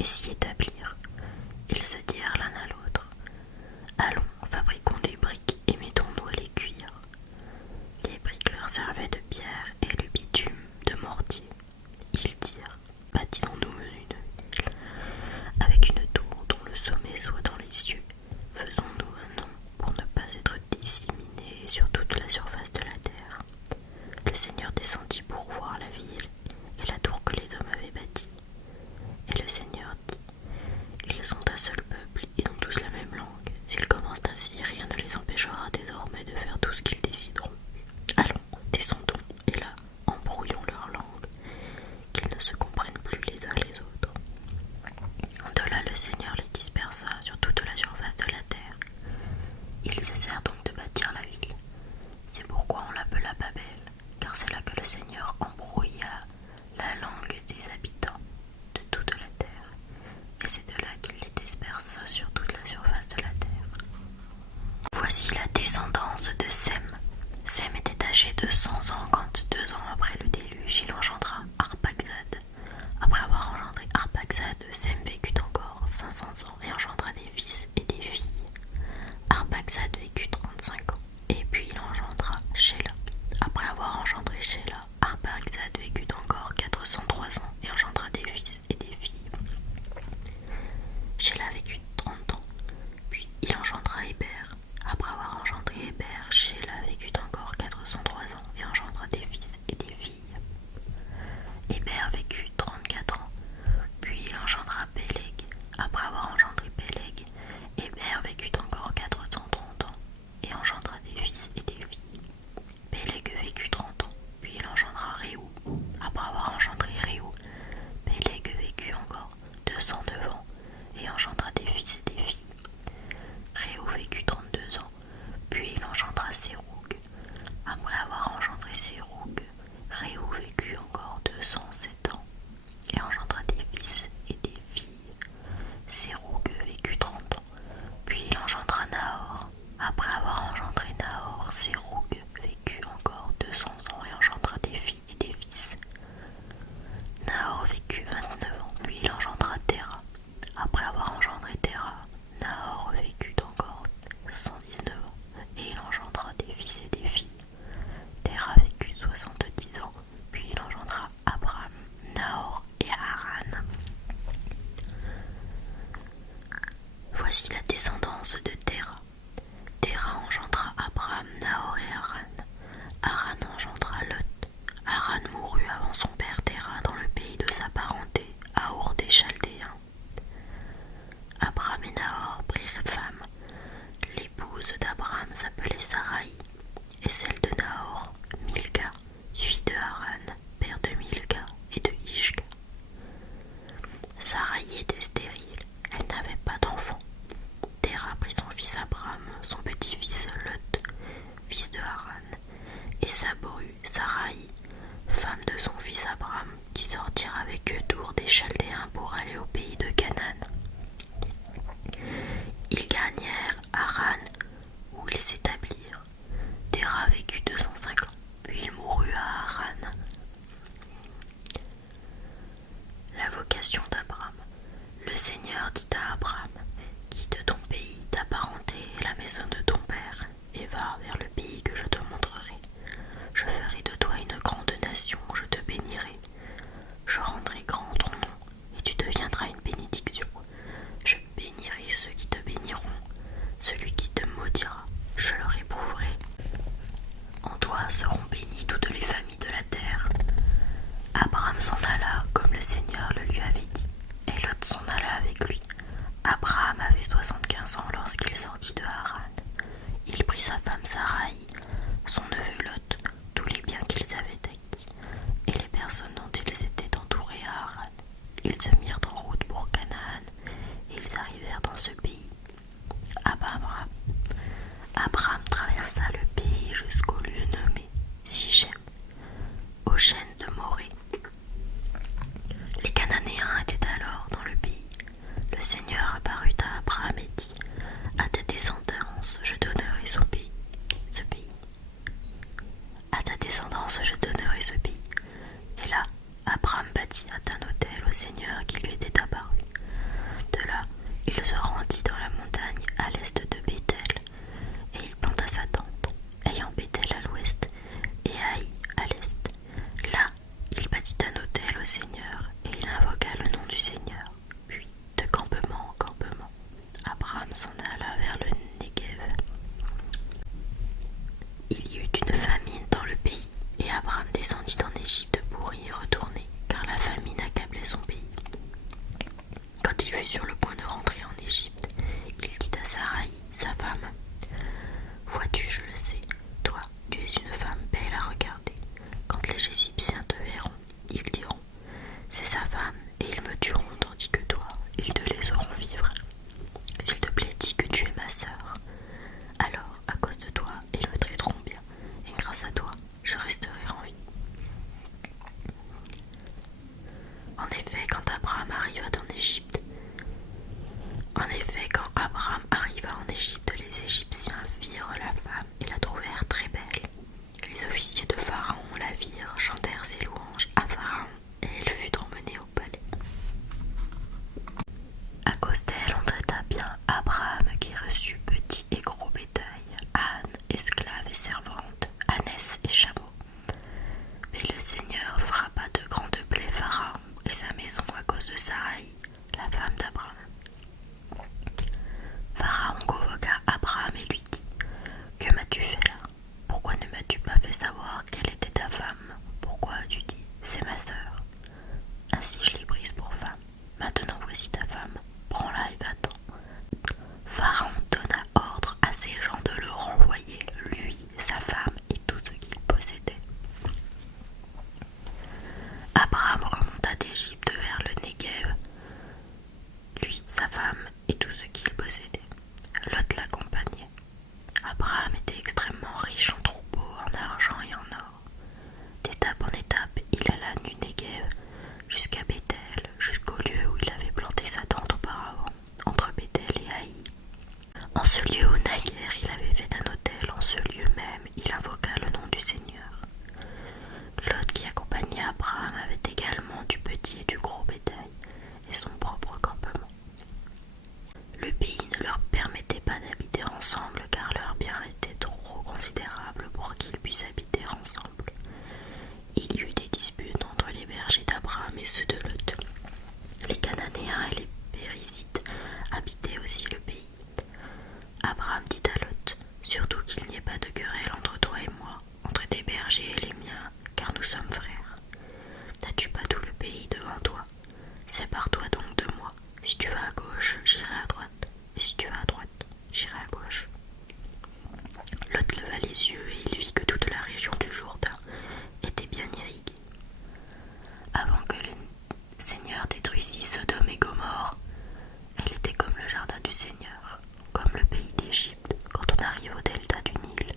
et s'y établirent. Ils se dirent l'un à l'autre: Allons, fabriquons des briques et mettons-nous à les cuire. Les briques leur servaient de pierre et le bitume de mortier. Ils dirent: Bâtissons-nous une ville, avec une tour dont le sommet soit dans les cieux. Faisons-nous un nom pour ne pas être disséminés sur toute la surface de la terre. Le Seigneur descendit pour voir la ville et la tour que les hommes avaient bâtie. Et le Seigneur dit: Ils ont un seul peuple, ils ont tous la même langue. S'ils commencent ainsi, rien ne les empêchera désormais de faire tout ce qu'ils décideront. Allons, descendons, et là, embrouillons leur langue, qu'ils ne se comprennent plus les uns les autres. De là, le Seigneur les dispersa sur toute la surface de la terre. Ils cessèrent donc de bâtir la ville. C'est pourquoi on l'appela Babel, car c'est là que le Seigneur embrouilla la langue des habitants de toute la terre, et c'est de là qu'il les dispersa sur toute la surface de la terre. Voici la descendance de Sem. Sem était âgé de 100 ans quand, 2 ans après le déluge, il engendra Arphaxad. Après avoir engendré Arphaxad, Sem vécut encore 500 ans et engendra des fils et des filles. Arphaxad vécut 35 ans, et puis il engendra Shéla. Après avoir engendré Shéla, Arphaxad vécut encore 403 ans et engendra des fils et des filles. Shéla vécut 30 ans, puis il engendra Héber. Après avoir engendré Héber, Shéla vécut encore 403 ans et engendra des fils et des filles. Héber vécut 34 ans, puis il engendra Péleg. Après avoir engendré Péleg, Héber vécut encore 430 ans et engendra des fils et des filles. Péleg vécut 30 ans, puis il engendra Réou. Après avoir engendré Réou, Péleg vécut encore 209 ans et engendra des fils et des filles. Réou vécut 32 ans, puis il engendra Séroug. Après avoir engendré Séroug, Réou vécut encore 207 ans et engendra des fils et des filles. Séroug vécut 30 ans, puis il engendra Nahor. Après avoir engendré Nahor, Séroug vécut encore 200 ans et engendra des filles et des fils. Nahor vécut 29 ans, puis il engendra Téra. Après avoir engendré Téra, Nahor vécut encore 119 ans et il engendra des fils et des filles. Téra vécut 70 ans, puis il engendra Abraham, Nahor et Haran. Voici la descendance de Téra. Téra engendra Abraham, Nahor et Haran. Haran engendra Lot. Haran mourut avant son père Téra dans le pays de sa parenté, à Our des Chaldéens. Abraham et Nahor prirent femme. L'épouse d'Abraham s'appelait Saraï, et celle de Nahor, Milka, fille de Haran, père de Milka et de Ishka. Saraï était stérile, elle n'avait pas d'enfant. Téra prit son fils Abraham, son petit-fils Lot, fils de Haran, et sa bru, Saraï, femme de son fils Abraham, qui sortirent avec eux d'Our des Chaldéens pour aller au pays de Canaan. Ils gagnèrent Haran, où ils s'établirent. Téra vécut 205 ans, puis il mourut à Haran. La vocation d'Abraham. Le Seigneur dit à Abraham: Quitte ton pays, ta parenté et la maison de ton père, et va vers le pays que je te montrerai. Je ferai de toi une grande nation, je te bénirai. Je rendrai grand ton nom, et tu deviendras Abraham s'en alla vers le Negev. Il y eut une famine dans le pays, et Abraham descendit en Égypte pour y retourner, car la famine accablait son pays. Quand il fut sur le point de rentrer en Égypte, il dit à Saraï, sa femme, « Vois-tu, je le sais, toi, tu es une femme belle à regarder. Quand les Égyptiens te verront, ils diront, c'est sa femme, et ils me tueront tandis que toi, ils te laisseront vivre. S'il te plaît, dis que tu es ma sœur. Alors, à cause de toi, ils me traiteront bien, et grâce à toi, je resterai en vie. » En effet, quand Abraham arriva en Égypte, les Égyptiens virent la femme et la trouvèrent très belle. Les officiers de Pharaon la virent, chantèrent ses louanges à Pharaon, et elle fut emmenée au palais. À cause d'elle, on traita bien Abraham qui reçut petit et gros bétail, ânes, esclaves et servantes, ânesses et chameaux. Mais le Seigneur frappa de grandes plaies Pharaon et sa maison à cause de Saraï, la femme d'Abraham. Pharaon convoqua Abraham et lui dit, « Que m'as-tu fait là? Pourquoi ne m'as-tu pas fait savoir quelle était ta femme? Pourquoi as-tu dit, c'est ma sœur? Ainsi je l'ai prise pour femme. Maintenant voici ta femme, prends-la et va-t'en. » Pharaon donna ordre à ses gens de le renvoyer, lui, sa femme et tout ce qu'il possédait. Abraham remonta d'Égypte vers le Negev, lui, sa femme et tout ce qu'il possédait. Lot l'accompagnait. Abraham était extrêmement riche en troupeaux, en argent et en or. D'étape en étape, il alla du Negev jusqu'à Béthel, jusqu'au lieu où il avait planté sa tente auparavant, entre Béthel et Haï. En ce lieu où naguère il avait fait un autel, en ce lieu même il invoqua le nom du Seigneur. Lot qui accompagnait Abraham avait également du petit et du gros bétail et son propre campement. Le pays ne leur permettait pas d'habiter ensemble car leurs biens étaient trop considérables pour qu'ils puissent habiter ensemble. Il y eut des disputes entre les bergers d'Abraham et ceux de Lot. Les Cananéens et les Périsites habitaient aussi le pays. Abraham dit à Lot, « Surtout qu'il n'y ait pas de querelle entre toi et moi, entre tes bergers et les miens, car nous sommes frères. N'as-tu pas tout le pays devant toi? Sépare-toi donc de moi. Si tu vas à gauche, j'irai à droite, et si tu vas à droite, j'irai à gauche. » Lot leva les yeux et il vit que toute la région du Jourdain était bien irriguée. Avant que le Seigneur détruisît Sodome et Gomorrhe, elle était comme le jardin du Seigneur, comme le pays d'Égypte quand on arrive au delta du Nil.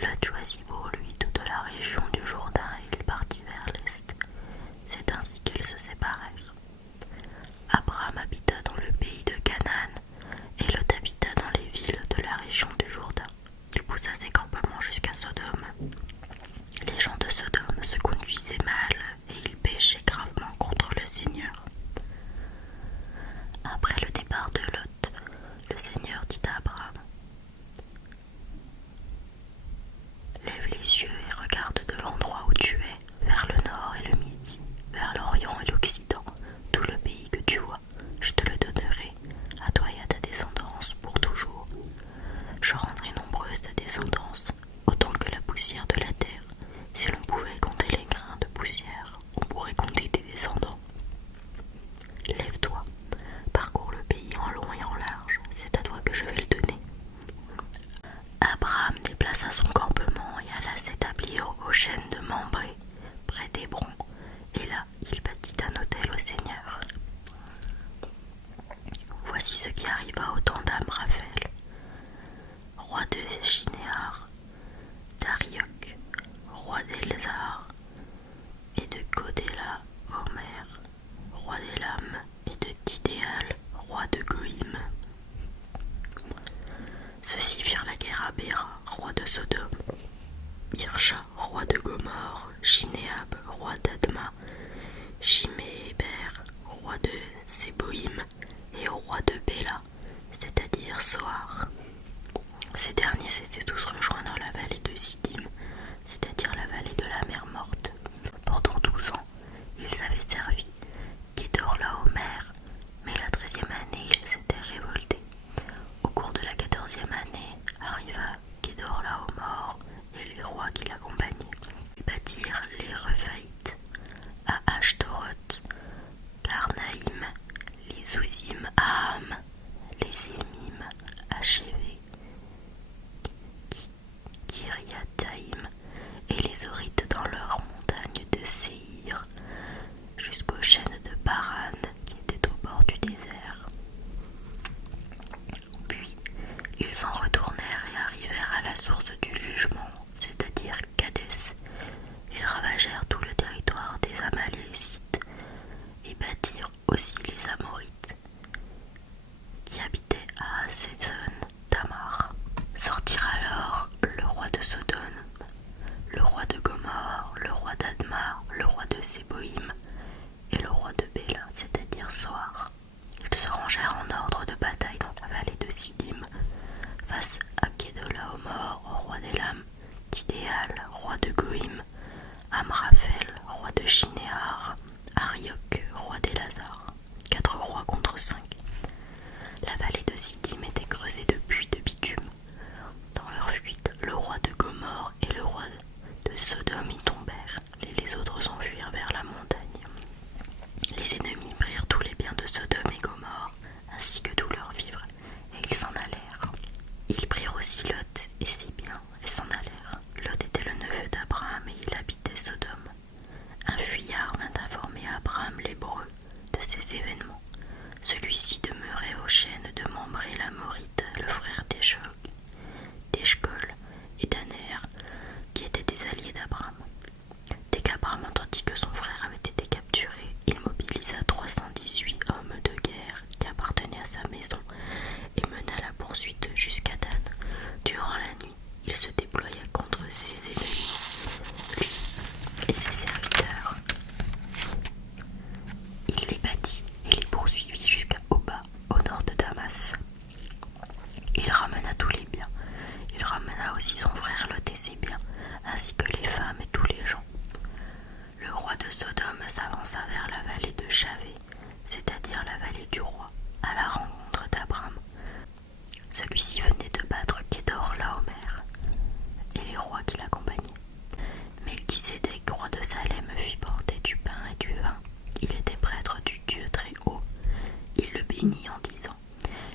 Lot choisit pour lui toute la région du Jourdain et il partit vers l'est. C'est ainsi qu'ils se séparèrent. Abraham habita dans le pays de Canaan et Lot habita dans les villes de la région du Jourdain. Il poussa ses campements jusqu'à Sodome. Les gens de Sodome se conduisaient mal et ils péchaient gravement contre le Seigneur. Après le départ de Lot, le Seigneur dit à Abraham, « Lève les yeux et regarde de l'endroit où tu es, vers le nord et le midi, vers l'orient et l'occident, tout le pays que tu vois, je te le donnerai, à toi et à ta descendance pour toujours. Je rendrai nombreuse ta descendance, autant que la poussière de la terre. Si l'on pouvait compter les grains de poussière, on pourrait compter tes descendants. Lève-toi, parcours le pays en long et en large, c'est à toi que je vais le donner. » Abraham déplaça son campement et alla s'établir aux chênes de Mambré, près d'Hébron, et là il bâtit un autel au Seigneur. Voici ce qui arriva au temps d'Amraphel, roi de Shinéar, d'Arioc, roi d'Elzar, et de Godéla, Omer, roi d'Élam, et de Tidéal, roi de Goïm. Ceux-ci firent la guerre à Béra, roi de Sodome, Birsha, roi de Gomorre, Shinéab, roi d'Adma, Shiméber, roi de Séboïm, et au roi de Béla, c'est-à-dire Soar. Ces derniers s'étaient tous rejoints dans la vallée de Siddim, c'est-à-dire la vallée de la mer Morte. Pendant 12 ans, ils avaient servi Kedorlaomer, mais la 13e année, ils s'étaient révoltés. bâtir les Rephaïtes à Ashtaroth, Karnaïm, les Ouzim à Ham, les Émim à Chévé, Kiriathaïm et les Horites dans leurs montagnes de Séhir, jusqu'aux chaînes de Paran qui étaient au bord du désert. Puis ils s'en retournèrent et arrivèrent à la source du jugement, c'est-à-dire Kadès. Ils ravagèrent tout le territoire des Amalécites et bâtirent aussi les Amorites qui habitaient à Hazezon Tamar. Sortirent alors le roi de Sodome, le roi de Gomorrhe, le roi d'Admar, le roi de Séboïm et le roi de Béla, c'est-à-dire Zoar. Ils se rangèrent en ordre de bataille dans la vallée de Siddim, face à Kedolaomor, roi d'Élam, Tidéal, roi de Goïm, Amraphel, roi de Shinéar, Arioc, roi d'Élazar. 4 rois contre 5. La vallée de Siddim était creusée de puits de bitume. Dans leur fuite, le roi de Gomorrhe et le roi de Sodome y tombèrent, et les autres s'enfuirent vers la montagne. Les ennemis prirent tous les biens de Sodome et Gomorrhe, ainsi que tous leurs vivres, et ils s'en allèrent. Ils prirent aussi Lot et ses biens, et s'en allèrent. Lot était le neveu d'Abraham, et il habitait Sodome. Un fuyard vint informer Abraham l'Hébreu de ces événements. Celui-ci demeurait aux chaînes de Mamré l'Amorite, le frère d'Eshcol et d'Aner, qui étaient des alliés d'Abraham. Dès qu'Abraham entendit que son frère avait été capturé, il mobilisa 318 hommes de guerre qui appartenaient à sa maison et mena la poursuite jusqu'à Dan. Durant la nuit, il se déploya contre ses ennemis, lui et ses serviteurs. Il les battit et les poursuivit jusqu'à Oba, au nord de Damas. Il ramena tous les biens. Il ramena aussi son frère Lot et ses biens, ainsi que les femmes et tous les gens. Le roi de Sodome s'avança vers la vallée de Chavé, c'est-à-dire la vallée du roi, à la rencontre d'Abraham. Celui-ci venait de battre Kédor Laomer et les rois qui l'accompagnaient. Melchisédek, roi de Salem, fit porter du pain et du vin. Il était prêtre du Dieu très haut. Il le bénit en disant: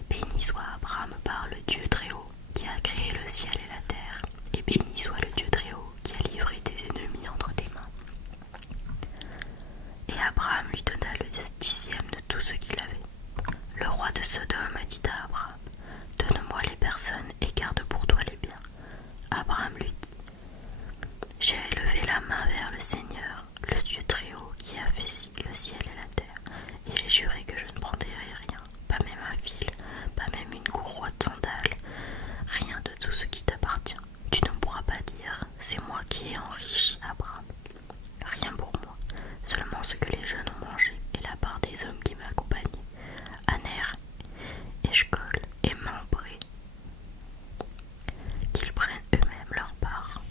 Béni soit Abraham par le Dieu très haut, qui a créé le ciel et la terre, et béni soit le Dieu très haut, qui a livré tes ennemis entre tes mains. Et Abraham lui donna le 10e de tout ce qu'il avait. Le roi de Sodome dit à Abraham: Donne-moi les personnes et garde pour toi les biens. Abraham lui dit: J'ai levé la main vers le Seigneur, le Dieu très haut, qui a fait le ciel et la terre, et j'ai juré que je ne prendrai rien, pas même un fil, pas même une courroie de sandales, rien de tout ce qui t'appartient. Tu ne pourras pas dire: c'est moi qui ai enrichi Abraham. Rien pour moi, seulement ce que les jeunes ont mangé et la part des hommes qui m'accompagnaient, Aner, Eshcol et Mambré, qu'ils prennent eux-mêmes leur part.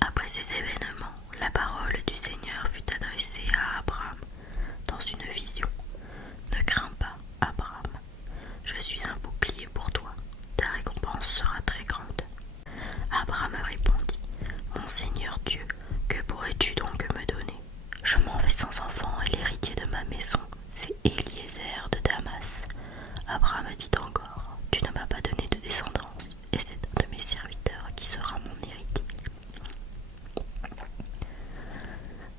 Après ces événements, la parole du Seigneur fut adressée à Abraham dans une vision. Ne crains pas, Abraham, je suis un bouclier pour toi, ta récompense sera très grande. Abraham répondit: Mon Seigneur Dieu, que pourrais-tu donc me donner? Je m'en vais sans enfant et l'héritier de ma maison, c'est Eliezer de Damas. Abraham dit encore: Tu ne m'as pas donné de descendance, et c'est un de mes serviteurs qui sera mon héritier.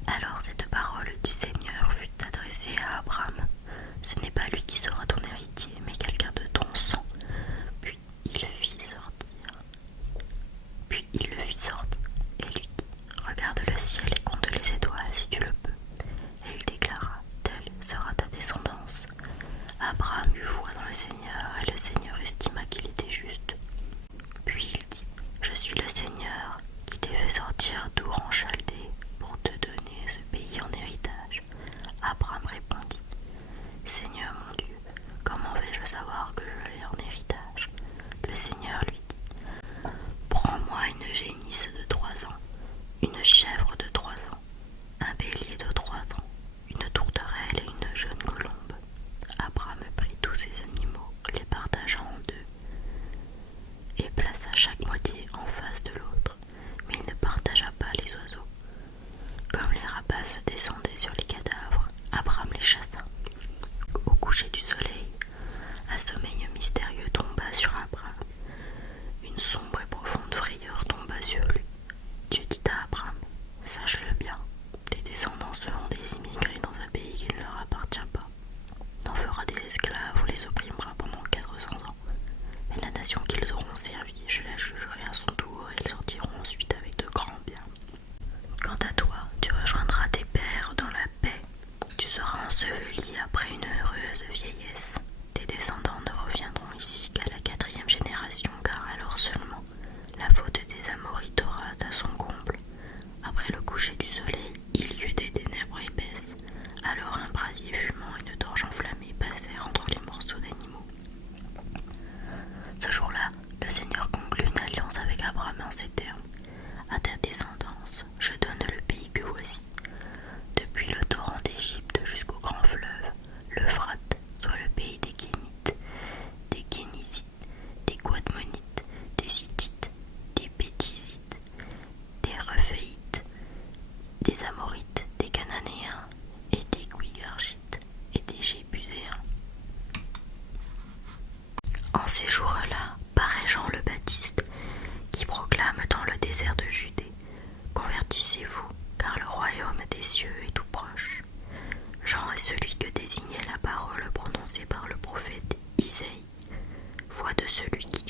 Alors cette parole du Seigneur fut adressée à Abraham: Ce n'est pas lui qui sera ton héritier, mais quelqu'un de ton sang. Puis il le fit sortir et lui dit: Regarde le ciel et compte les étoiles si tu le peux. Et il déclara: Telle sera ta descendance. Abraham eut foi dans le Seigneur, et le Seigneur estima qu'il était juste. Puis il dit: Je suis le Seigneur qui t'ai fait sortir d'Our en Chaldée pour te donner ce pays en héritage. Abraham répondit: Seigneur mon Dieu, comment vais-je savoir que je l'ai en héritage? Le Seigneur lui dit: Prends-moi une génisse de 3 ans, une chèvre de 3 ans, un bélier de 3 ans, une tourterelle et une jeune colombe. Abraham prit tous ces animaux, les partagea en deux, et plaça chaque moitié en face de l'autre, mais il ne partagea pas les nation qu'ils auront servi, je la jugerai à son tour, et ils sortiront ensuite avec de grands biens. Quant à toi, tu rejoindras tes pères dans la paix. Tu seras enseveli après une heureuse vieillesse. Tes descendants ne reviendront ici qu'à la 4e génération, car alors seulement la faute des Amorites aura atteint son comble. Après le coucher du soleil, il y eut des ténèbres épaisses. Alors un brasier fumant et une torche enflammée passèrent entre les morceaux d'animaux. Ce jour-là, le Seigneur conclut une alliance avec Abraham en ces termes. À ta descendance, je donne le pays que voici. Depuis le torrent d'Égypte jusqu'au grand fleuve, l'Euphrate, soit le pays des Kénites, des Kénisites, des Guadmonites, des Hittites, des Pétizites, des Rephaïtes, des Amorites, des Cananéens et des Guigarchites et des Jébuséens. En ces jours-là, paraît Jean le Baptiste, qui proclame dans le désert de Judée: Convertissez-vous, car le royaume des cieux est tout proche. Jean est celui que désignait la parole prononcée par le prophète Isaïe. Voix de celui qui